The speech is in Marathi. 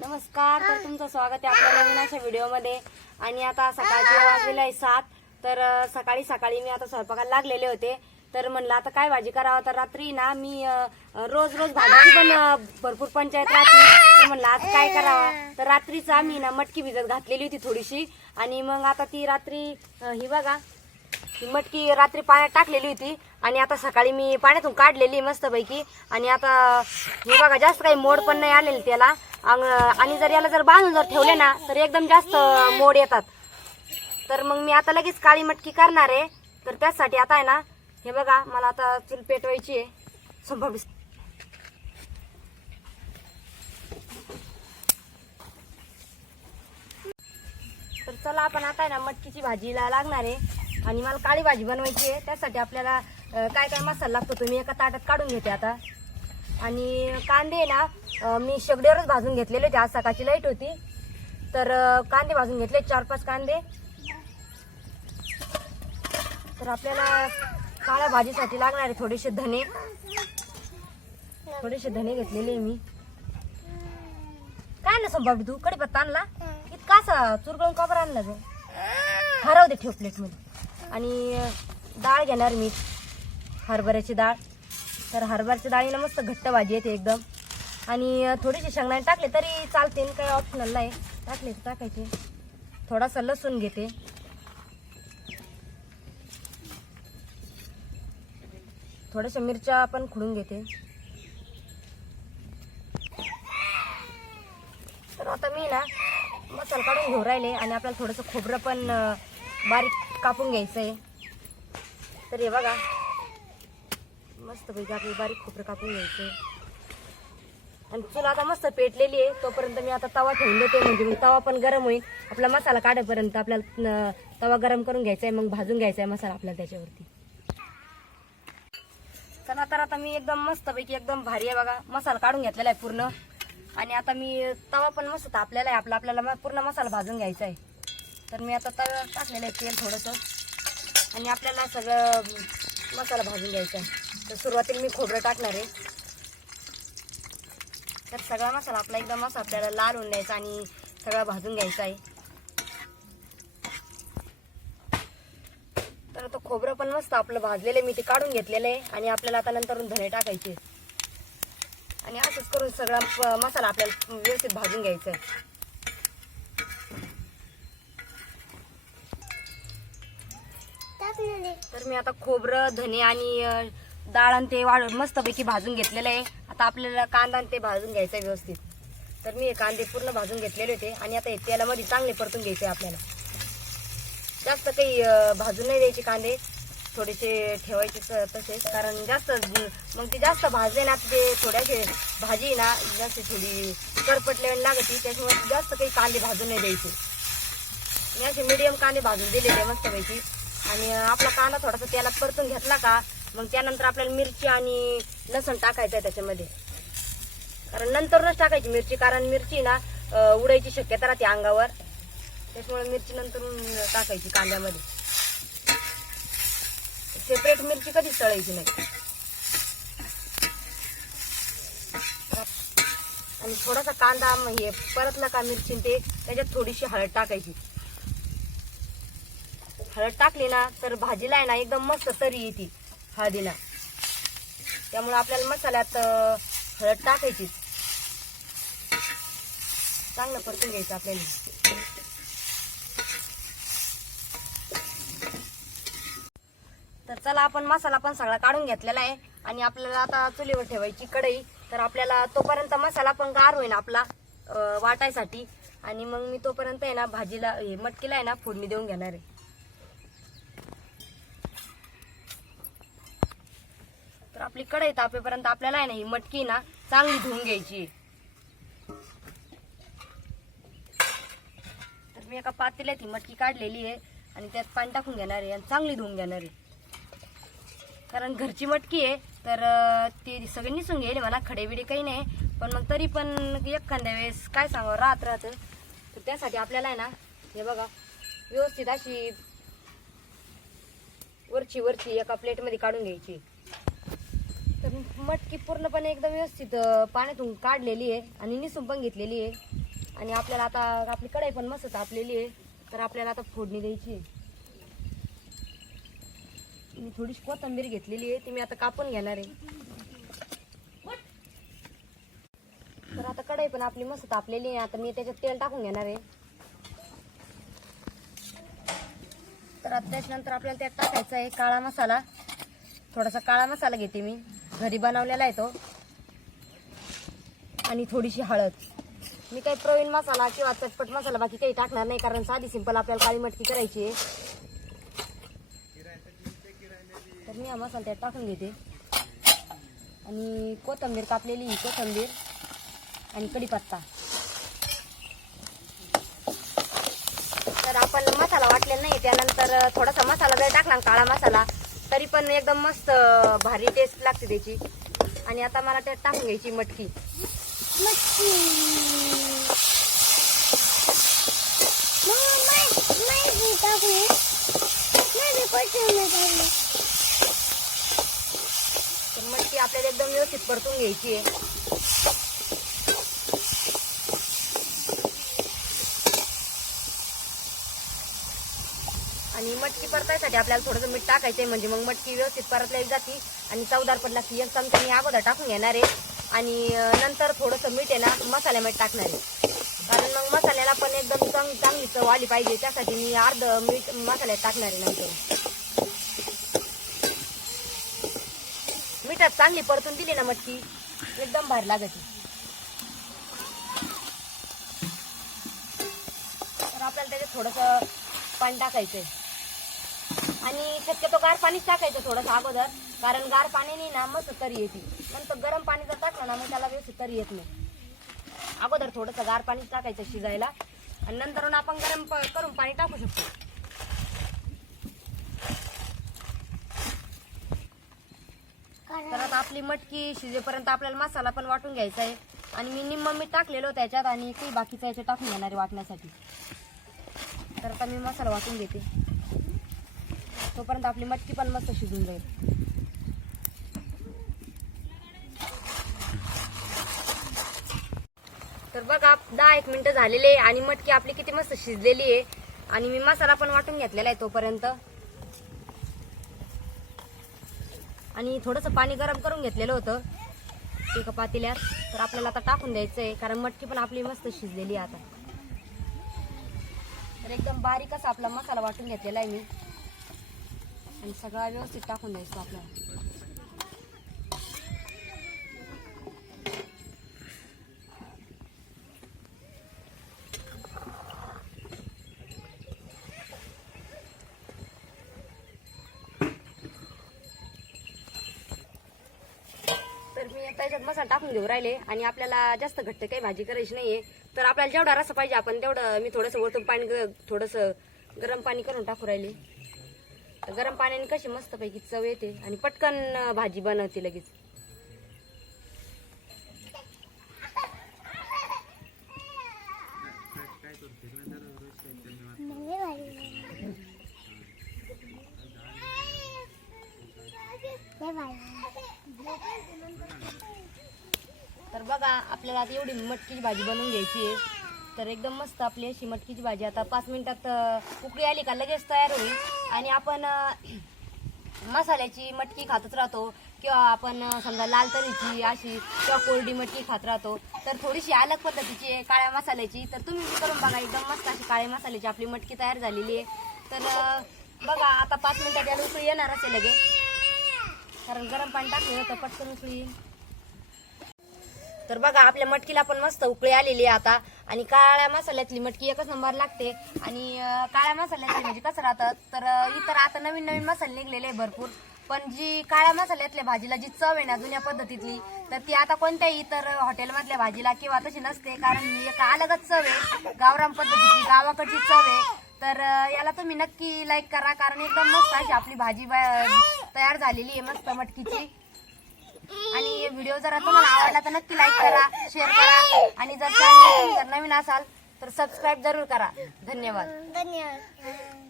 नमस्कार तर तुमचं स्वागत आहे आपल्या नवीन अशा व्हिडिओमध्ये. आणि आता सकाळची वाजलेला आहे सात. तर सकाळी सकाळी मी आता स्वयंपाकाला लागलेले होते. तर म्हणलं आता काय भाजी करावं? तर रात्री ना मी रोज रोज भाजीची पण भरपूर पंचायत राहते. तर म्हणलं आज काय करावं? तर रात्रीच आम्ही ना मटकी भिजत घातलेली होती थोडीशी. आणि मग आता ती रात्री ही बघा ही मटकी रात्री पाण्यात टाकलेली होती. आणि आता सकाळी मी पाण्यातून काढलेली मस्तपैकी. आणि आता हे बघा जास्त काही मोड पण नाही आलेले त्याला. आणि जर याला जर बांधून जर ठेवले ना तर एकदम जास्त मोड येतात. तर मग मी आता लगेच काळी मटकी करणार आहे. तर त्यासाठी आता आहे ना हे बघा मला आता चूल पेटवायची आहे. संभव तर चला आपण आता आहे ना मटकीची भाजीला लागणार आहे. आणि मला काळी भाजी बनवायची आहे. त्यासाठी आपल्याला काय काय मसाला लागतो तुम्ही एका ताटात काढून घेते आता. आणि कांदे आहे ना मी शेगडीवरच भाजून घेतलेले होते आज सकाळची लाइट होती. तर कांदे भाजून घेतले चार पाच कांदे. तर आपल्याला काळ्या भाजीसाठी लागणार आहे थोडेसे धने. थोडेसे धने घेतलेले मी. काय ना संभावली तू? कडीपत्ता आणला? इतका असा चुरगळून कबर आणला ग. हरव दे ठेव प्लेटमध्ये. आणि डाळ घेणार मी. हरभऱ्याची डाळ. तर हरभऱ्याच्या डाळीला मस्त घट्ट भाजी येते एकदम. आणि थोडीशी शेंगदाणे टाकले तरी चालते काही ऑप्शनल नाही. टाकले तर टाकायचे. थोडासा लसूण घेते. थोड्याशा मिरच्या पण खुडून घेते. तर आता मी ना मसाला काढून घेऊ राहिले आणि आपल्याला थोडंसं खोबरं पण बारीक कापून घ्यायचं आहे तर हे बघा. मस्तपैकी आपली बारीक खोबरं कापून घ्यायचं. आहे आणि चूल आता मस्त पेटलेली आहे. तोपर्यंत मी आता तवा ठेवून देते. म्हणजे मग तवा पण गरम होईल. आपला मसाला काढेपर्यंत आपल्याला तवा गरम करून घ्यायचा आहे. मग भाजून घ्यायचा आहे मसाला आपल्याला त्याच्यावरती. चला तर आता मी एकदम मस्तपैकी एकदम भारी आहे बघा. मसाला काढून घेतलेला आहे पूर्ण. आणि आता मी तवा पण मस्त तापलेला आहे. आपला आपल्याला पूर्ण मसाला भाजून घ्यायचा आहे. तर मी आता तव्यावर टाकलेलं आहे तेल थोडंसं. आणि आपल्याला सगळं मसाला भाजून घ्यायचा आहे. तर सुरुवातीला मी खोबरं टाकणार आहे. तर सगळा मसाला आपला एकदम मस्त आपल्याला लाल होऊन द्यायचा आणि सगळा भाजून घ्यायचा आहे. तर तो खोबरं पण मस्त आपलं भाजलेलं आहे. मी ते काढून घेतलेलं आहे आणि आपल्याला आता नंतर धने टाकायचे आणि असंच करून सगळा मसाला आपल्याला व्यवस्थित भाजून घ्यायचा आहे. तर मी आता खोबरं धने आणि डाळ आणि ते वाढ मस्तपैकी भाजून घेतलेलं आहे. आता आपल्याला कांदा आणि ते भाजून घ्यायचं आहे व्यवस्थित. तर मी हे कांदे पूर्ण भाजून घेतलेले होते आणि आता हे तेलामध्ये चांगले परतून घ्यायचे आपल्याला. जास्त काही भाजून नाही द्यायचे कांदे. थोडेसे ठेवायचे स- तसेच. कारण जास्त मग ते जास्त भाजले ना ते थोड्याशे भाजी ना जास्त थोडी करपटल्या लागते. त्याच्यामुळे जास्त काही कांदे भाजून नाही द्यायचे. मी असे मीडियम कांदे भाजून दिलेले मस्तपैकी. आणि आपला कांदा थोडासा तेलात परतून घेतला का मग त्यानंतर आपल्याला मिरची आणि लसण टाकायचं आहे त्याच्यामध्ये. कारण नंतरच टाकायची मिरची कारण मिरची ना उडायची शक्यता राहते अंगावर. त्याच्यामुळे मिरची नंतर टाकायची कांद्यामध्ये. सेपरेट मिरची कधीच तळायची नाही. आणि थोडासा कांदा हे परतला का मिरची ते त्याच्यात थोडीशी हळद टाकायची. हळद टाकली ना तर भाजीला आहे ना एकदम मस्त तरी येते. हळदीला त्यामुळे आपल्याला मसाल्यात हळद टाकायची. चांगलं परतून घ्यायचं आपल्याला. तर चला आपण मसाला पण सगळा काढून घेतलेला आहे. आणि आपल्याला आता चुलीवर ठेवायची कढई. तर आपल्याला तोपर्यंत मसाला पण गार होईल आपला वाटायसाठी. आणि मग मी तोपर्यंत आहे ना भाजीला हे मटकीला आहे ना फोडणी देऊन घेणार आहे. तर आपली कढई तापेपर्यंत आपल्याला आहे ना ही मटकी ना चांगली धुवून घ्यायची तर मी एका पातेल्यात ही मटकी काढलेली आहे आणि त्यात पाणी टाकून घेणार आहे आणि चांगली धुवून घेणार आहे. कारण घरची मटकी आहे तर ती सगळी निसून गेली म्हणा खडेबिडे काही नाही. पण मग तरी पण एखाद्या वेळेस काय सांगावं राहत राहतं. तर त्यासाठी आपल्याला आहे ना हे बघा व्यवस्थित अशी वरची वरची एका प्लेटमध्ये काढून घ्यायची. मटकी पूर्णपणे एकदम व्यवस्थित अं, पाण्यातून काढलेली आहे आणि निसून पण घेतलेली आहे. आणि आपल्याला आता आपली कढाई पण मस्त तापलेली आहे. तर आपल्याला आता फोडणी द्यायची आहे. मी थोडीशी कोथिंबीर घेतलेली आहे. ती मी आता कापून घेणार आहे. तर आता कढाई पण आपली मस्त तापलेली आहे. आता मी त्याच्यात तेल टाकून घेणार आहे. तर आता त्याच्यानंतर आपल्याला त्यात टाकायचं आहे काळा मसाला. थोडासा काळा मसाला घेते मी. घरी बनवलेला आहे तो. आणि थोडीशी हळद. मी काही प्रवीण मसाला किंवा चटपट मसाला बाकी काही टाकणार नाही कारण साधी सिंपल आपल्याला काळी मटकी करायची आहे. तर मी हा मसाला त्यात टाकून घेते. आणि कोथिंबीर कापलेली ही कोथिंबीर आणि कढीपत्ता. तर आपण मसाला वाटलेला नाही त्यानंतर थोडासा मसाला जर टाकला ना काळा मसाला. तरी पण एकदम मस्त भारी टेस्ट लागते त्याची. आणि आता मला त्यात टाकून घ्यायची मटकी. मटकी आपल्याला एकदम व्यवस्थित परतून घ्यायची आहे आणि मटकी परतायसाठी आपल्याला थोडंसं मीठ टाकायचं आहे म्हणजे मग मटकी व्यवस्थित परतल्या जाती. आणि चवदार पडला की एक चमचा मी अगोदर टाकून घेणार आहे. आणि नंतर थोडंसं मीठ आहे ना मसाल्यामध्ये टाकणार आहे. कारण मग मसाल्याला पण एकदम चांग चांगली चव आली पाहिजे. त्यासाठी मी अर्ध मीठ मसाल्यात टाकणार आहे नंतर. मिठात चांगली परतून दिली ना मटकी एकदम भारी लागते. तर आपल्याला त्याच्यात थोडंसं पाणी टाकायचंय. आणि शक्यतो गार पाणीच टाकायचं थोडंसं अगोदर कारण गार पाण्याने ना मस्त तरी येते. नंतर गरम पाणी जर टाकलं ना मग त्याला व्यवस्थित तरी येत नाही. अगोदर थोडंसं गार पाणीच टाकायचं शिजायला. आणि नंतर आपण गरम प- करून पाणी टाकू शकतो. तर आता आपली मटकी शिजेपर्यंत आपल्याला मसाला पण वाटून घ्यायचा आहे. आणि मी निम्म मीठ टाकलेलो त्याच्यात आणि काही बाकीचं याच्यात टाकून घेणार आहे वाटण्यासाठी. तर आता मी मसाला वाटून घेते. तोपर्यंत आपली मटकी पण मस्त शिजून जाईल. तर बघा दहा एक मिनिटं झालेले आहे आणि मटकी आपली किती मस्त शिजलेली आहे. आणि मी मसाला पण वाटून घेतलेला आहे तोपर्यंत. आणि थोडंसं पाणी गरम करून घेतलेलं होतं. एका पातेल्यात. तर आपल्याला आता टाकून द्यायचं आहे कारण मटकी पण आपली मस्त शिजलेली आहे आता. तर एकदम बारीक असा आपला मसाला वाटून घेतलेला आहे मी. आणि सगळा व्यवस्थित टाकून द्यायचं आपल्याला. तर मी त्याच्यात मसाला टाकून घेऊ राहिले. आणि आपल्याला जास्त घट्ट काही भाजी करायची नाहीये. तर आपल्याला जेवढा रसा पाहिजे आपण तेवढं मी थोडंसं वरतून पाणी ग- थोडंसं गरम पाणी करून टाकू राहिले. तर गरम पाण्याने कशी मस्तपैकी चव येते आणि पटकन भाजी बनवते लगेच. तर बघा आपल्याला आता एवढी मटकीची भाजी बनवून घ्यायची आहे. तर एकदम मस्त आपली अशी मटकीची भाजी. आता पाच मिनिटात उकळी आली का लगेच तयार होईल. आणि आपण मसाल्याची मटकी खातच राहतो. किंवा आपण समजा लाल तरीची अशी किंवा कोरडी मटकी खात राहतो. तर थोडीशी अलग पद्धतीची आहे काळ्या मसाल्याची. तर तुम्ही बी करून बघा एकदम मस्त अशी काळ्या मसाल्याची आपली मटकी तयार झालेली आहे. तर बघा आता पाच मिनिटात याला उकळी येणार असेल लगे कारण गरम पाणी टाकलं होतं पटकन उकळी येईल. तर बघा आपल्या मटकीला पण मस्त उकळी आलेली आहे आता. आणि काळ्या मसाल्यातली मटकी एकच नंबर लागते. आणि काळ्या मसाल्यातली म्हणजे कसं राहतं तर इतर आता नवीन नवीन मसाले निघलेले आहे भरपूर. पण जी काळ्या मसाल्यातल्या भाजीला जी चव आहे ना जुन्या पद्धतीतली तर ती आता कोणत्याही इतर हॉटेलमधल्या भाजीला किंवा तशी नसते कारण ही एक अलगच चव आहे. गावरान पद्धतीची गावाकडची चव आहे. तर याला तुम्ही नक्की लाईक करा कारण एकदम मस्त अशी आपली भाजी तयार झालेली आहे मस्त मटकीची. आणि व्हिडिओ जर तुम्हाला आवडला तर नक्की लाईक करा शेअर करा. आणि जर चॅनल जर नवीन असाल तर सबस्क्राईब जरूर करा. धन्यवाद. धन्यवाद.